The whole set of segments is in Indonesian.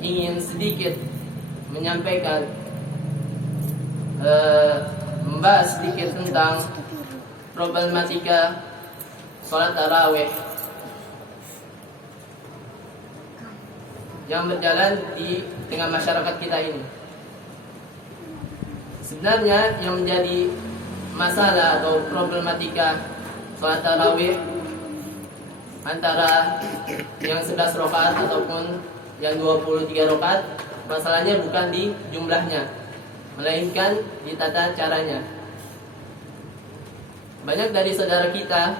ingin sedikit menyampaikan, membahas sedikit tentang problematika sholat tarawih yang berjalan di tengah masyarakat kita ini. Sebenarnya yang menjadi masalah atau problematika sholat tarawih antara yang 11 rakaat ataupun yang 23 rakaat, masalahnya bukan di jumlahnya, melainkan di tata caranya. Banyak dari saudara kita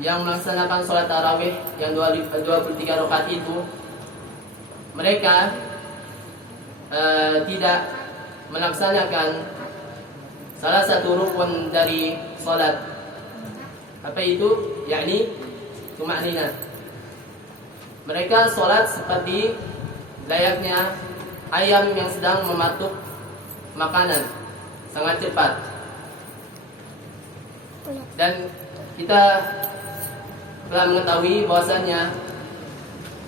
yang melaksanakan sholat tarawih yang 23 rakaat itu, mereka tidak melaksanakan salah satu rukun dari sholat. Apa itu? Yakni tumakninah. Mereka sholat seperti layaknya ayam yang sedang mematuk makanan, sangat cepat. Dan kita telah mengetahui bahwasannya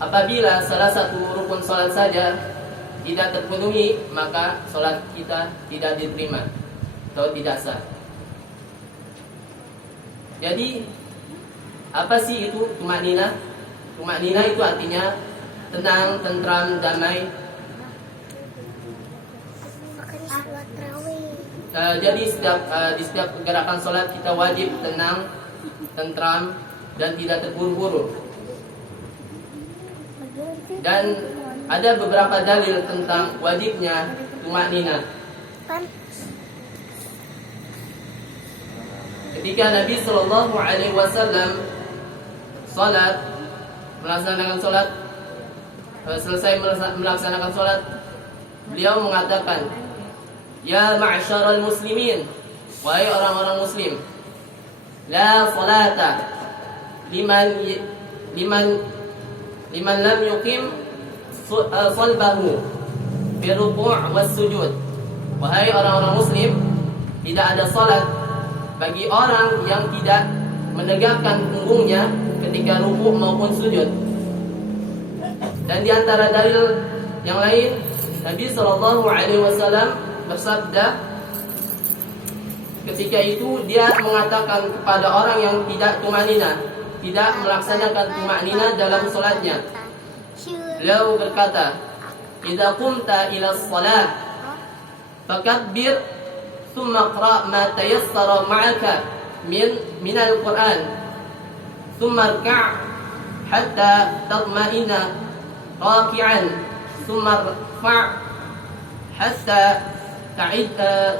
apabila salah satu rukun sholat saja tidak terpenuhi, maka sholat kita tidak diterima atau tidak sah. Jadi apa sih itu tumakninah? Tumakninah itu artinya tenang, tentram, damai. Jadi di setiap gerakan sholat kita wajib tenang, tentram, dan tidak terburu-buru. Dan ada beberapa dalil tentang wajibnya tumakninah. Ketika Nabi Shallallahu Alaihi Wasallam selesai melaksanakan sholat, beliau mengatakan, "Ya ma'syaral muslimin, wahai orang-orang muslim, la salata liman lam yuqim salbahu bi ruku' was sujud." Wahai orang-orang muslim, tidak ada salat bagi orang yang tidak menegakkan punggungnya ketika ruku' maupun sujud. Dan di antara dalil yang lain, Nabi Shallallahu Alaihi Wasallam bersabda, ketika itu dia mengatakan kepada orang yang tidak tumakninah, tidak melaksanakan tumakninah dalam salatnya. Beliau berkata, "Idza qumta ila shalah fakabbir thumma qra' ma tayassara ma'aka min al-Qur'an thumma irka' hatta tatma'inna raki'an thumma irfa' hatta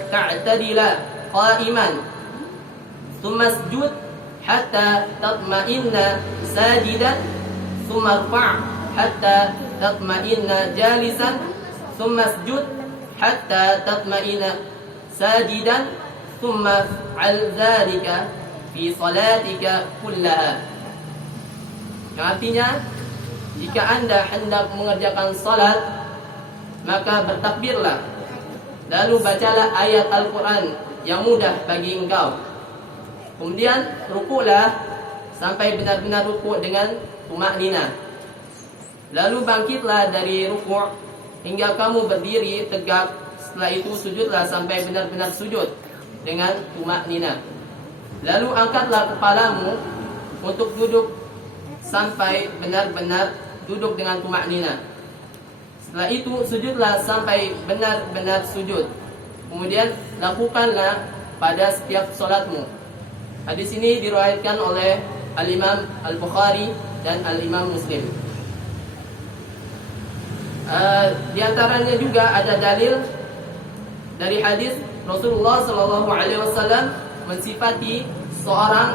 ta'tadila qa'iman thumma isjud hatta tatma'inna sajidan thumma irfa' hatta tatma'inna jalisan thumma isjud hatta tatma'inna sajidan thumma al dzalika fi salatika kullaha." Yang artinya, jika Anda hendak mengerjakan salat, maka bertakbirlah, lalu bacalah ayat Al-Quran yang mudah bagi engkau. Kemudian rukuklah sampai benar-benar rukuk dengan tumakninah. Lalu bangkitlah dari rukuk hingga kamu berdiri tegak. Setelah itu sujudlah sampai benar-benar sujud dengan tumakninah. Lalu angkatlah kepalamu untuk duduk sampai benar-benar duduk dengan tumakninah. Setelah itu sujudlah sampai benar-benar sujud. Kemudian lakukanlah pada setiap solatmu. Hadis ini diriwayatkan oleh Al-Imam Al-Bukhari dan Al-Imam Muslim. Di antaranya juga ada dalil dari hadis Rasulullah Shallallahu Alaihi Wasallam mensifati seorang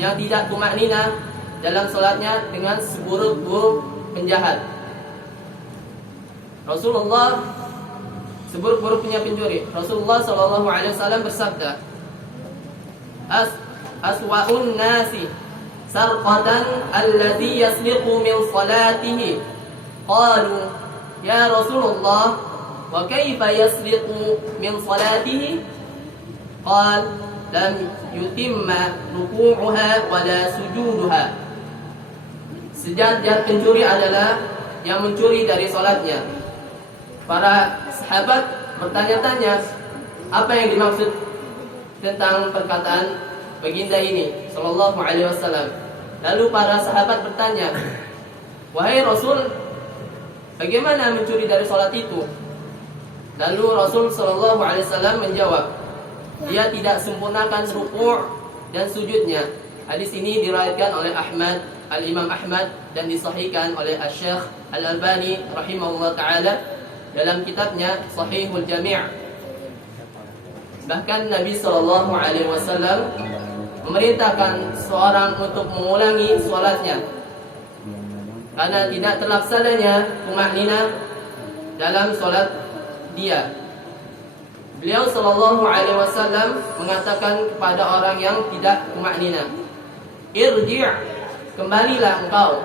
yang tidak tumakninah dalam salatnya dengan seburuk-buruk penjahat. Rasulullah seburuk-buruknya pencuri. Rasulullah Shallallahu Alaihi Wasallam bersabda, aswa'un nasi sarqatan alladhi yasliqu min salatihi. Qalu ya Rasulullah wa kaifa yasliqu min salatihi? Qal lam yutimma ruku'uha wa la sujuduha. Sejahat-jahat pencuri adalah yang mencuri dari solatnya. Para sahabat bertanya-tanya apa yang dimaksud tentang perkataan baginda ini sallallahu alaihi wasallam. Lalu para sahabat bertanya, "Wahai Rasul, bagaimana mencuri dari solat itu?" Lalu Rasul sallallahu alaihi wasallam menjawab, "Dia tidak sempurnakan ruku' dan sujudnya." Hadis ini diriwayatkan oleh Al-Imam Ahmad dan disahihkan oleh Asy-Syaikh Al-Albani rahimahullah taala dalam kitabnya Shahihul Jami'. Bahkan Nabi sallallahu alaihi wasallam memerintahkan seorang untuk mengulangi salatnya karena tidak terlaksananya tumakninah dalam salat dia. Beliau sallallahu alaihi wasallam mengatakan kepada orang yang tidak tumakninah, "Irji', kembalilah engkau,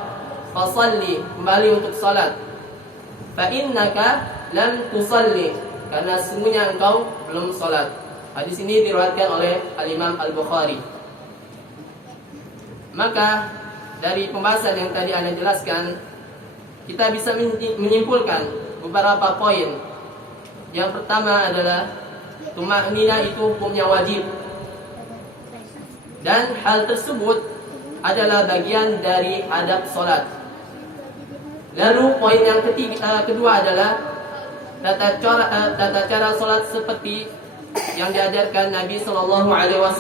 fasalli, kembali untuk salat. Fa innaka lam tusalli, karena sesungguhnya engkau belum salat." Hadis ini diriwayatkan oleh Al-Imam Al-Bukhari. Maka dari pembahasan yang tadi Anda jelaskan, kita bisa menyimpulkan beberapa poin. Yang pertama adalah tumakninah itu hukumnya wajib, dan hal tersebut adalah bagian dari adab solat. Lalu poin yang kedua adalah tata cara solat seperti yang diajarkan Nabi sallallahu alaihi wasallam.